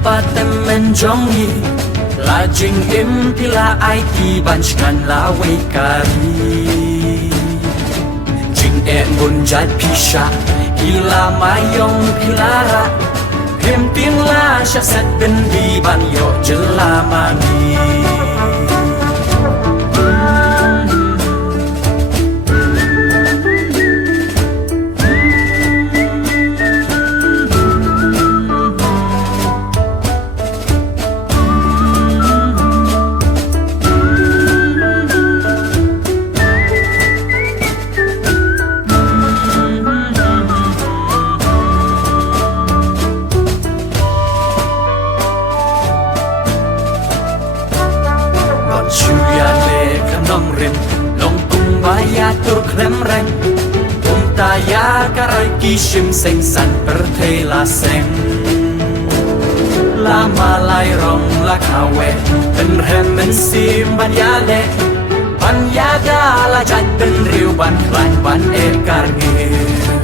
Apartemen jongi lajing impila IT banchkan lawe kari jing bunjat pisha hila mayong pilara himtin la syaset bendi banyo jelamani Long tung baya tur krem reng tung taya karai kishim seng san pertela seng lama lai rong la kawe ben remen sim ban yale ban yada la jat ben riu ban klan ban e kargir